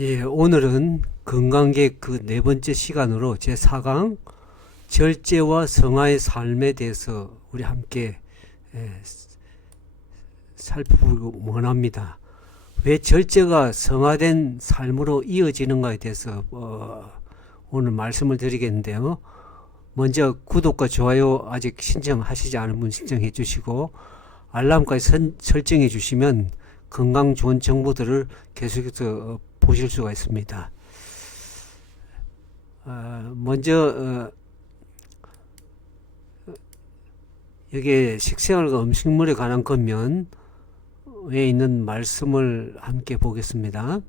예, 오늘은 건강계획 그 네 번째 시간으로 제4강 절제와 성화의 삶에 대해서 우리 함께 살펴보고 원합니다. 왜 절제가 성화된 삶으로 이어지는가에 대해서 오늘 말씀을 드리겠는데요. 먼저 구독과 좋아요 아직 신청하시지 않은 분 신청해 주시고 알람까지 설정해 주시면 건강 좋은 정보들을 계속해서 보실 수가 있습니다. 먼저 여기에 식생활과 음식물에 관한 권면에 있는 말씀을 함께 보겠습니다.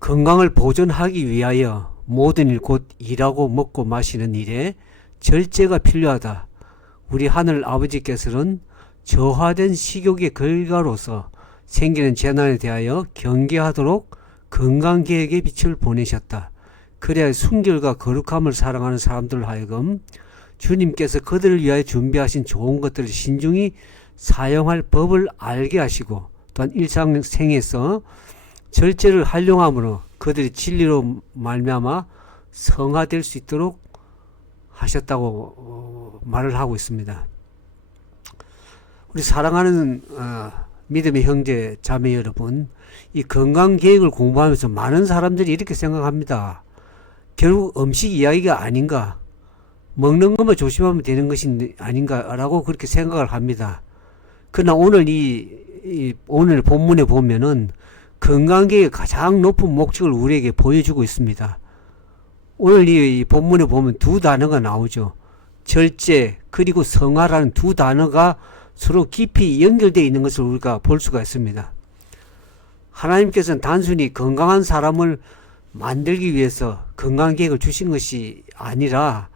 건강을 보존하기 위하여 모든 일 곧 일하고 먹고 마시는 일에 절제가 필요하다. 우리 하늘 아버지께서는 저하된 식욕의 결과로서 생기는 재난에 대하여 경계하도록 건강계획의 빛을 보내셨다. 그래야 순결과 거룩함을 사랑하는 사람들을 하여금 주님께서 그들을 위하여 준비하신 좋은 것들을 신중히 사용할 법을 알게 하시고, 또한 일상생에서 절제를 활용함으로 그들이 진리로 말미암아 성화될 수 있도록 하셨다고 말을 하고 있습니다. 우리 사랑하는 믿음의 형제 자매 여러분, 이 건강계획을 공부하면서 많은 사람들이 이렇게 생각합니다. 결국 음식 이야기가 아닌가, 먹는 것만 조심하면 되는 것이 아닌가라고 그렇게 생각을 합니다. 그러나 오늘 오늘 본문에 보면은 건강계획의 가장 높은 목적을 우리에게 보여주고 있습니다. 오늘 이 본문에 보면 두 단어가 나오죠. 절제 그리고 성화라는 두 단어가 서로 깊이 연결되어 있는 것을 우리가 볼 수가 있습니다. 하나님께서는 단순히 건강한 사람을 만들기 위해서 건강계획을 주신 것이 아니라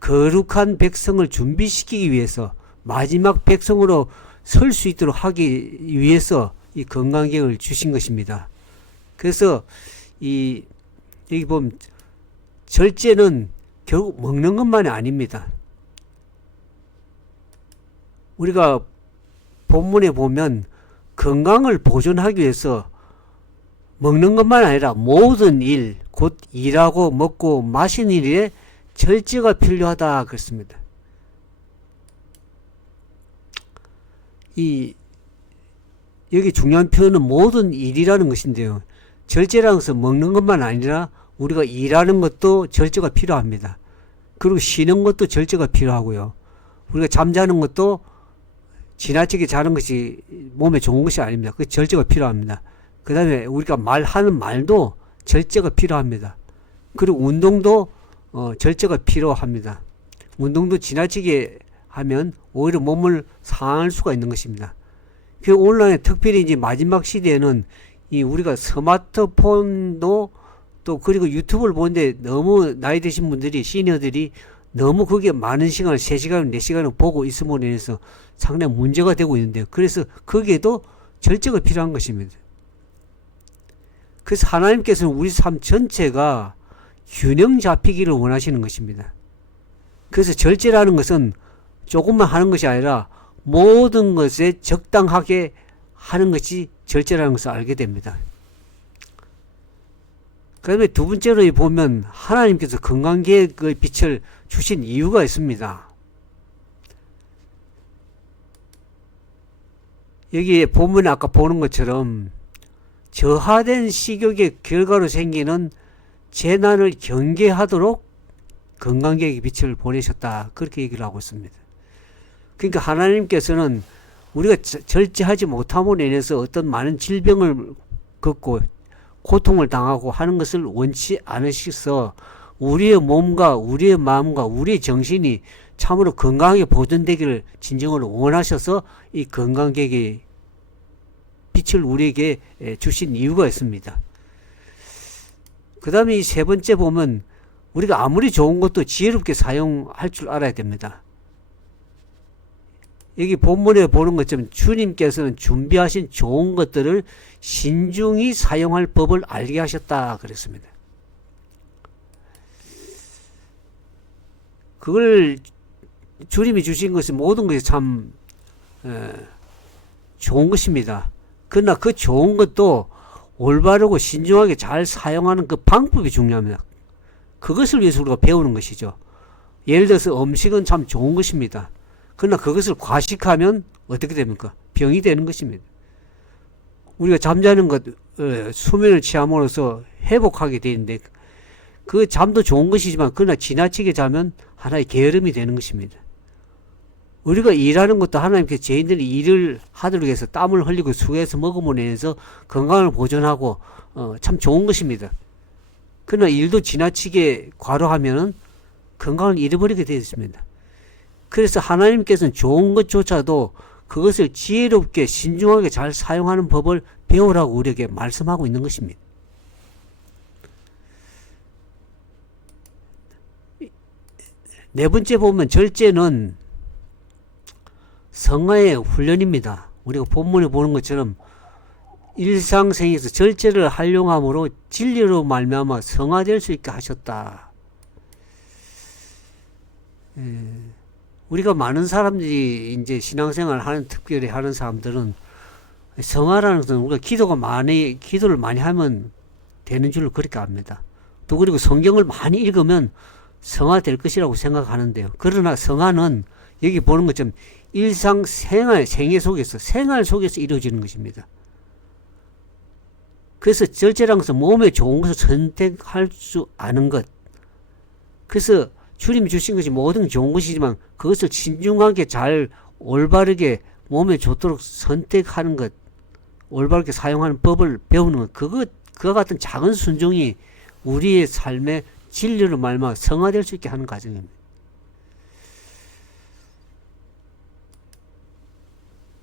거룩한 백성을 준비시키기 위해서 마지막 백성으로 설 수 있도록 하기 위해서 이 건강계획을 주신 것입니다. 그래서 여기 보면 절제는 결국 먹는 것만이 아닙니다. 우리가 본문에 보면 건강을 보존하기 위해서 먹는 것만 아니라 모든 일, 곧 일하고 먹고 마시는 일에 절제가 필요하다 그랬습니다. 여기 중요한 표현은 모든 일이라는 것인데요. 절제라는 것은 먹는 것만 아니라 우리가 일하는 것도 절제가 필요합니다. 그리고 쉬는 것도 절제가 필요하고요. 우리가 잠자는 것도 지나치게 자는 것이 몸에 좋은 것이 아닙니다. 그 절제가 필요합니다. 그 다음에 우리가 말하는 말도 절제가 필요합니다. 그리고 운동도 절제가 필요합니다. 운동도 지나치게 하면 오히려 몸을 상할 수가 있는 것입니다. 그 온라인에 특별히 이제 마지막 시대에는 우리가 스마트폰도 또 그리고 유튜브를 보는데 너무 나이 드신 분들이 시니어들이 너무 거기에 많은 시간을 3시간, 4시간을 보고 있음으로 인해서 상당히 문제가 되고 있는데요. 그래서 거기에도 절제가 필요한 것입니다. 그래서 하나님께서는 우리 삶 전체가 균형 잡히기를 원하시는 것입니다. 그래서 절제라는 것은 조금만 하는 것이 아니라 모든 것에 적당하게 하는 것이 절제라는 것을 알게 됩니다. 그 다음에 두 번째로 보면 하나님께서 건강계획의 빛을 주신 이유가 있습니다. 여기 본문에 아까 보는 것처럼 저하된 식욕의 결과로 생기는 재난을 경계하도록 건강계획의 빛을 보내셨다. 그렇게 얘기를 하고 있습니다. 그러니까 하나님께서는 우리가 절제하지 못함으로 인해서 어떤 많은 질병을 겪고 고통을 당하고 하는 것을 원치 않으셔서 우리의 몸과 우리의 마음과 우리의 정신이 참으로 건강하게 보존되기를 진정으로 원하셔서 이 건강계획의 빛을 우리에게 주신 이유가 있습니다. 그 다음에 이 세 번째 보면 우리가 아무리 좋은 것도 지혜롭게 사용할 줄 알아야 됩니다. 여기 본문에 보는 것처럼 주님께서는 준비하신 좋은 것들을 신중히 사용할 법을 알게 하셨다 그랬습니다. 그걸 주님이 주신 것이 모든 것이 참 좋은 것입니다. 그러나 그 좋은 것도 올바르고 신중하게 잘 사용하는 그 방법이 중요합니다. 그것을 위해서 우리가 배우는 것이죠. 예를 들어서 음식은 참 좋은 것입니다. 그러나 그것을 과식하면 어떻게 됩니까? 병이 되는 것입니다. 우리가 잠자는 것, 수면을 취함으로써 회복하게 되는데 그 잠도 좋은 것이지만 그러나 지나치게 자면 하나의 게으름이 되는 것입니다. 우리가 일하는 것도 하나님께서 죄인들이 일을 하도록 해서 땀을 흘리고 수고해서 먹음으로 인해서 건강을 보존하고 참 좋은 것입니다. 그러나 일도 지나치게 과로하면은 건강을 잃어버리게 되어 있습니다. 그래서 하나님께서는 좋은 것조차도 그것을 지혜롭게 신중하게 잘 사용하는 법을 배우라고 우리에게 말씀하고 있는 것입니다. 네 번째 보면 절제는 성화의 훈련입니다. 우리가 본문에 보는 것처럼 일상생에서 절제를 활용함으로 진리로 말미암아 성화될 수 있게 하셨다. 우리가 많은 사람들이 이제 신앙생활 하는 특별히 하는 사람들은 성화라는 것은 우리가 기도를 많이 하면 되는 줄로 그렇게 압니다. 또 그리고 성경을 많이 읽으면 성화될 것이라고 생각하는데요. 그러나 성화는 여기 보는 것처럼 일상생활, 생활 속에서 이루어지는 것입니다. 그래서 절제라는 것은 몸에 좋은 것을 선택할 수 아는 것. 그래서 주님이 주신 것이 모든 좋은 것이지만 그것을 신중하게 잘 올바르게 몸에 좋도록 선택하는 것, 올바르게 사용하는 법을 배우는 것, 그와 같은 작은 순종이 우리의 삶의 진리로 말미암아 성화될 수 있게 하는 과정입니다.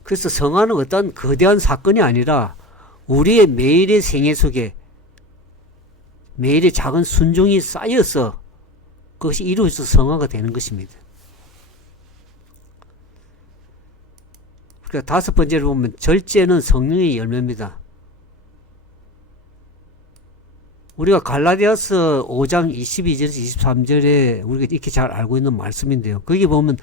그래서 성화는 어떤 거대한 사건이 아니라 우리의 매일의 생애 속에 매일의 작은 순종이 쌓여서 그것이 이루어져서 성화가 되는 것입니다. 그러니까 다섯 번째로 보면 절제는 성령의 열매입니다. 우리가 갈라디아서 5장 22절에서 23절에 우리가 이렇게 잘 알고 있는 말씀인데요. 거기 보면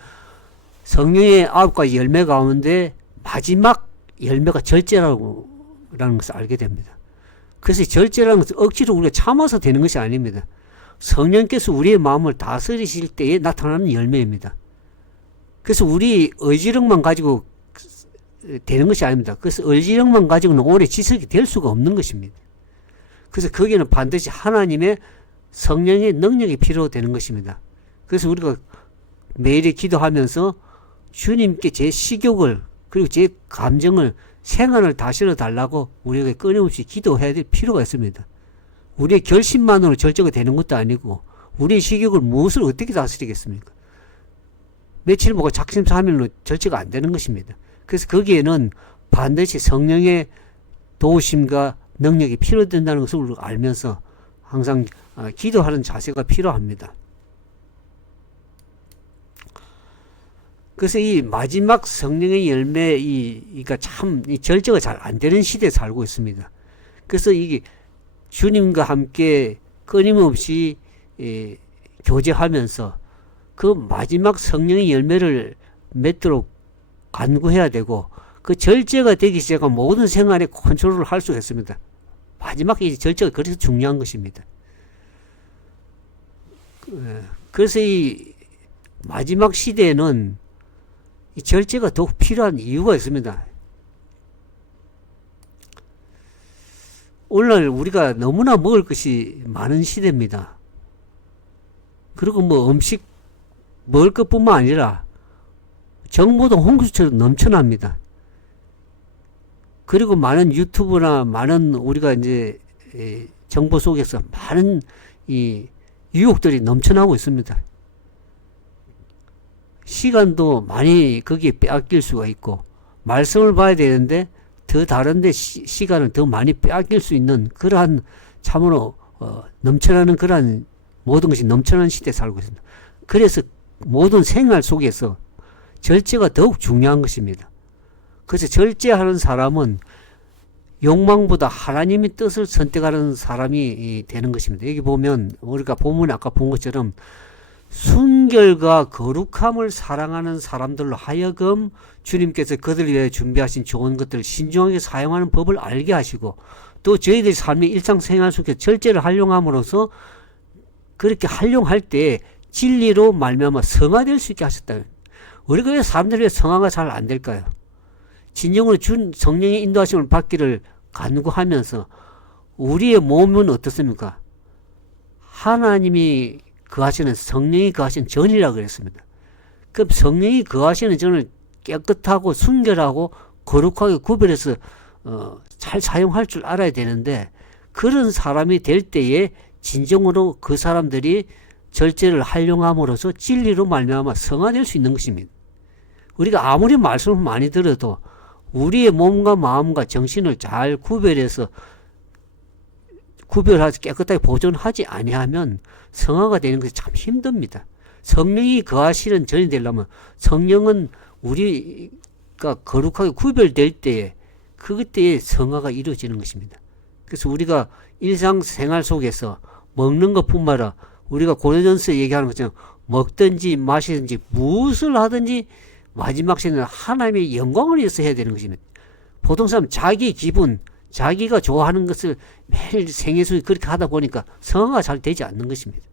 성령의 9가지 열매 가운데 마지막 열매가 절제라는 것을 알게 됩니다. 그래서 절제라는 것은 억지로 우리가 참아서 되는 것이 아닙니다. 성령께서 우리의 마음을 다스리실 때에 나타나는 열매입니다. 그래서 우리 의지력만 가지고 되는 것이 아닙니다. 그래서 의지력만 가지고는 오래 지속이 될 수가 없는 것입니다. 그래서 거기에는 반드시 하나님의 성령의 능력이 필요되는 것입니다. 그래서 우리가 매일 기도하면서 주님께 제 식욕을 그리고 제 감정을 생활을 다스려 달라고 우리에게 끊임없이 기도해야 될 필요가 있습니다. 우리의 결심만으로 절제가 되는 것도 아니고 우리의 식욕을 무엇을 어떻게 다스리겠습니까? 며칠 먹고 작심삼일로 절제가 안 되는 것입니다. 그래서 거기에는 반드시 성령의 도우심과 능력이 필요된다는 것을 우리가 알면서 항상 기도하는 자세가 필요합니다. 그래서 이 마지막 성령의 열매, 그러니까 참, 이 절제가 잘 안 되는 시대에 살고 있습니다. 그래서 이게 주님과 함께 끊임없이 교제하면서 그 마지막 성령의 열매를 맺도록 간구해야 되고 그 절제가 되기 시작하면 모든 생활에 컨트롤을 할 수가 있습니다. 마지막 이 절제가 그래서 중요한 것입니다. 그래서 이 마지막 시대에는 이 절제가 더욱 필요한 이유가 있습니다. 오늘날 우리가 너무나 먹을 것이 많은 시대입니다. 그리고 뭐 음식 먹을 것뿐만 아니라 정보도 홍수처럼 넘쳐납니다. 그리고 많은 유튜브나 많은 우리가 이제 정보 속에서 많은 이 유혹들이 넘쳐나고 있습니다. 시간도 많이 거기에 빼앗길 수가 있고 말씀을 봐야 되는데 더 다른데 시간을 더 많이 빼앗길 수 있는 그러한 참으로 넘쳐나는 그러한 모든 것이 넘쳐나는 시대에 살고 있습니다. 그래서 모든 생활 속에서 절제가 더욱 중요한 것입니다. 그래서 절제하는 사람은 욕망보다 하나님의 뜻을 선택하는 사람이 되는 것입니다. 여기 보면 우리가 본문에 아까 본 것처럼 순결과 거룩함을 사랑하는 사람들로 하여금 주님께서 그들을 위해 준비하신 좋은 것들을 신중하게 사용하는 법을 알게 하시고 또 저희들이 삶의 일상생활 속에 절제를 활용함으로써 그렇게 활용할 때 진리로 말미암아 성화될 수 있게 하셨다. 우리가 왜 사람들이 왜 성화가 잘 안 될까요? 진정으로 준 성령의 인도하심을 받기를 간구하면서 우리의 몸은 어떻습니까? 하나님이 거하시는 성령이 거하시는 전이라고 그랬습니다. 그럼 성령이 거하시는 전을 깨끗하고 순결하고 거룩하게 구별해서 잘 사용할 줄 알아야 되는데 그런 사람이 될 때에 진정으로 그 사람들이 절제를 활용함으로써 진리로 말미암아 성화될 수 있는 것입니다. 우리가 아무리 말씀을 많이 들어도 우리의 몸과 마음과 정신을 잘 구별해서 구별하지 깨끗하게 보존하지 아니하면 성화가 되는 것이 참 힘듭니다. 성령이 거하시는 전이 되려면 성령은 우리가 거룩하게 구별될 때에 그때에 성화가 이루어지는 것입니다. 그래서 우리가 일상생활 속에서 먹는 것뿐만 아니라 우리가 고려전서에 얘기하는 것처럼 먹든지 마시든지 무엇을 하든지 마지막 시에는 하나님의 영광을 위해서 해야 되는 것입니다. 보통 사람 자기 기분, 자기가 좋아하는 것을 매일 생애 속에 그렇게 하다 보니까 성화가 잘 되지 않는 것입니다.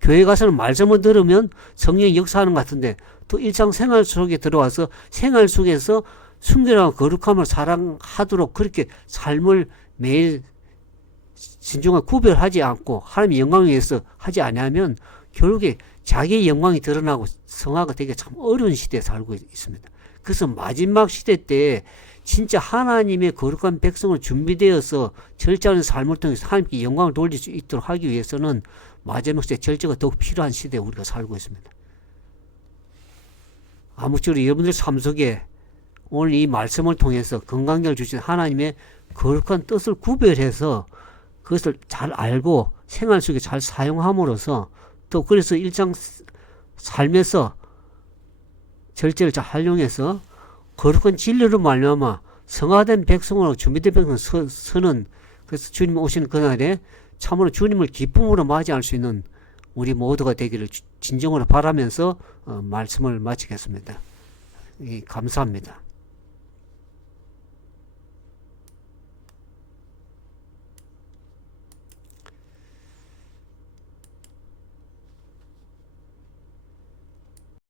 교회 가서는 말씀을 들으면 성령이 역사하는 것 같은데 또 일상생활 속에 들어와서 생활 속에서 순결하고 거룩함을 사랑하도록 그렇게 삶을 매일 진정하게 구별하지 않고 하나님의 영광을 위해서 하지 아니하면 결국에 자기의 영광이 드러나고 성화가 되기 참 어려운 시대에 살고 있습니다. 그래서 마지막 시대 때 진짜 하나님의 거룩한 백성으로 준비되어서 절제하는 삶을 통해서 하나님께 영광을 돌릴 수 있도록 하기 위해서는 마지막 시대 절제가 더욱 필요한 시대에 우리가 살고 있습니다. 아무쪼록 여러분들 삶 속에 오늘 이 말씀을 통해서 건강을 주신 하나님의 거룩한 뜻을 구별해서 그것을 잘 알고 생활 속에 잘 사용함으로써 또 그래서 일상 삶에서 절제를 잘 활용해서 거룩한 진리로 말미암아 성화된 백성으로 준비된 백성으로 서는 그래서 주님 오시는 그날에 참으로 주님을 기쁨으로 맞이할 수 있는 우리 모두가 되기를 진정으로 바라면서 말씀을 마치겠습니다. 감사합니다.